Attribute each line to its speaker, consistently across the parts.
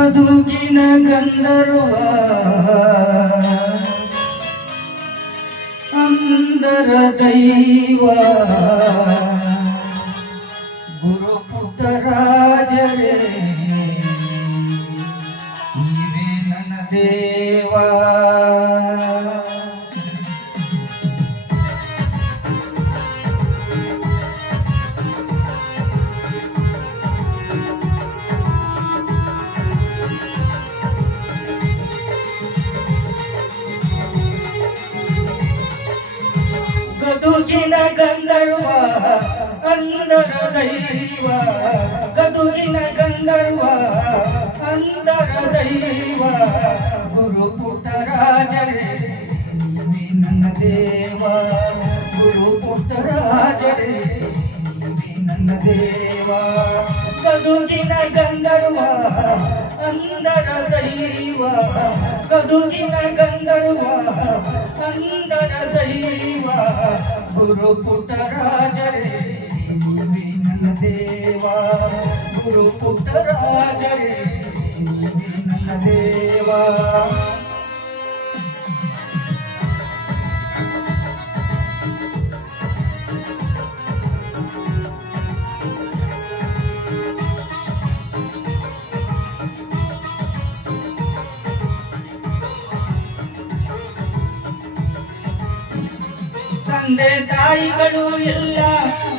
Speaker 1: ಬದುಕಿನ ಗಂಧರ್ವ. ಅಂದರ ದೈವ. ಗುರು ರಾಜರೇ ನೀವೇ ನನ್ನ ದೇವ. ಗದುಗಿನ ಗಂಧರ್ವ ಅಂದರ ದೈವ ಗದುಗಿನ ಗಂಧರ್ವ ಅಂದರ ದೈವ ಗುರು ರಾಜರೇ ನನ್ನ ದೇವ ಗುರು ರಾಜರೇ ನನ್ನ ದೇವ ಗದುಗಿನ ಗಂಧರ್ವ ಅಂದರ ದೈವ ಗದುಗಿನ ಗಂಧರ್ವ ಅಂದರ ದೈವ ಗುರು ಪುಟ್ಟರಾಜರೇ ನೀವೇ ನನ್ನ ದೇವ ಗುರು ಪುಟ್ಟರಾಜರೇ ನೀವೇ ನನ್ನ ದೇವ. ತಂದೆ ತಾಯಿಗಳು ಇಲ್ಲ,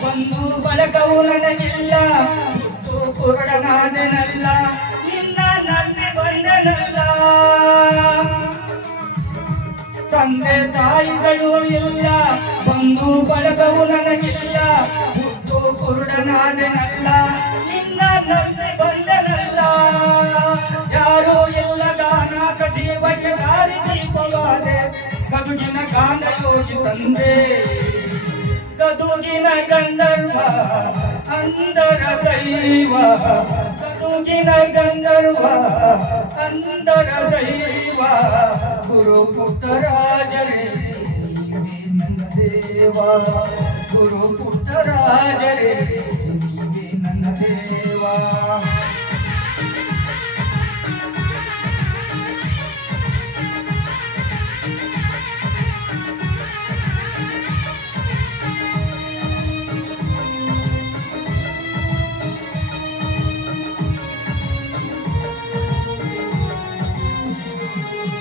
Speaker 1: ಒಂದು ಬಳಗವು ನನಗಿಲ್ಲ ಹುಟ್ಟು ಕುರುಡನಾದನಲ್ಲ, ನಿನ್ನ ನನ್ನೆ ಬಂದನಲ್ಲ. ತಂದೆ ತಾಯಿಗಳು ಇಲ್ಲ, ಒಂದು ಬಳಗವು ನನಗಿಲ್ಲ ಹುಟ್ಟು ಕುರುಡನಾದನಲ್ಲ ನಿನ್ನ ತಂದೆ. ಗದುಗಿನ ಗಂಧರ್ವ ಅಂದರ ದೈವ. ಗದುಗಿನ ಗಂಧರ್ವ ಅಂದರ ದೈವ. ಗುರು ಪುಟ್ಟರಾಜರೇ ನನ್ನ ದೇವ. ಗುರು ಪುಟ್ಟರಾಜರೇ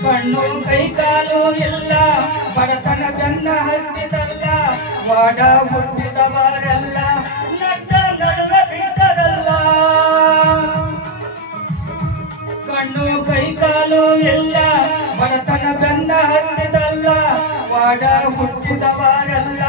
Speaker 1: ಕಣ್ಣು ಕೈ ಕಾಲು ಇಲ್ಲ ಬಡತನ ಬೆನ್ನ ಹತ್ತಿದಲ್ಲ, ವಾಡ ಹುಟ್ಟಿದವರಲ್ಲ ನಡ್ಡ ನಡುವೆ ಬಿಟ್ಟರಲ್ಲ ಕಣ್ಣು ಕೈ ಕಾಲು ಇಲ್ಲ ಬಡತನ ಬೆನ್ನ ಹತ್ತಿದಲ್ಲ, ವಾಡ ಹುಟ್ಟಿದವರಲ್ಲ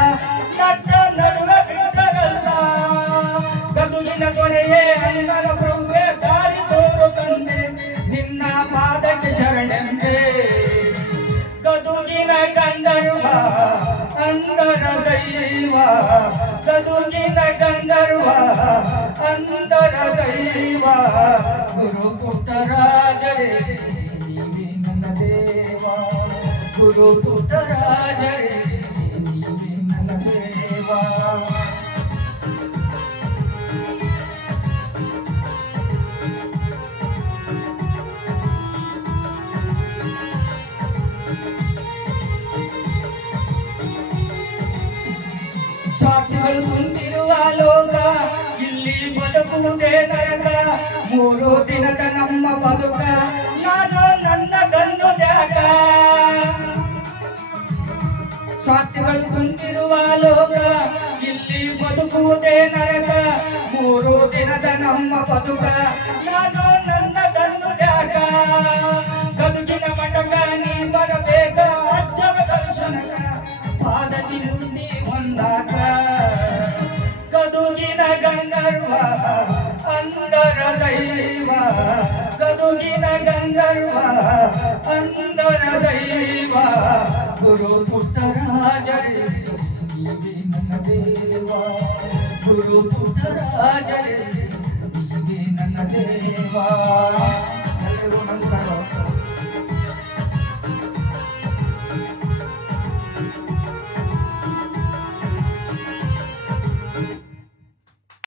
Speaker 1: ದೈವ ಗದುಗಿನ ಗಂಧರ್ವ ಅಂದರ ದೈವ ಗುರು ಪುಟ್ಟರಾಜರೇ ನೀವೇ ನನ್ನ ದೇವ. ಗುರು ಸ್ವಾರ್ಥಿಗಳು ತುಂಬಿರುವ ಲೋಕ. ಇಲ್ಲಿ ಬದುಕುವುದೇ ನರಕ. ಮೂರು ದಿನದ ನಮ್ಮ ಬದುಕ. ನಾನು ನನ್ನ ಗಂಡು ದ್ಯಾಕ ಸ್ವಾರ್ಥಿಗಳು ತುಂಬಿರುವ ಲೋಕ. ಇಲ್ಲಿ ಬದುಕುವುದೇ ನರಕ. ಮೂರು ದಿನದ ನಮ್ಮ ಬದುಕ. ನಾನು ಅಂದರ ದೈವ ಗದುಗಿನ ಗಂಧರ್ವ, ಅಂದರ ದೈವ, ಗುರು ಪುಟ್ಟರಾಜರೇ ನನ್ನ ದೇವ. ಗುರು ಪುಟ್ಟರಾಜರೇ ನನ್ನ ದೇವ. ಎಲ್ಲರಿಗೂ ನಮಸ್ಕಾರ.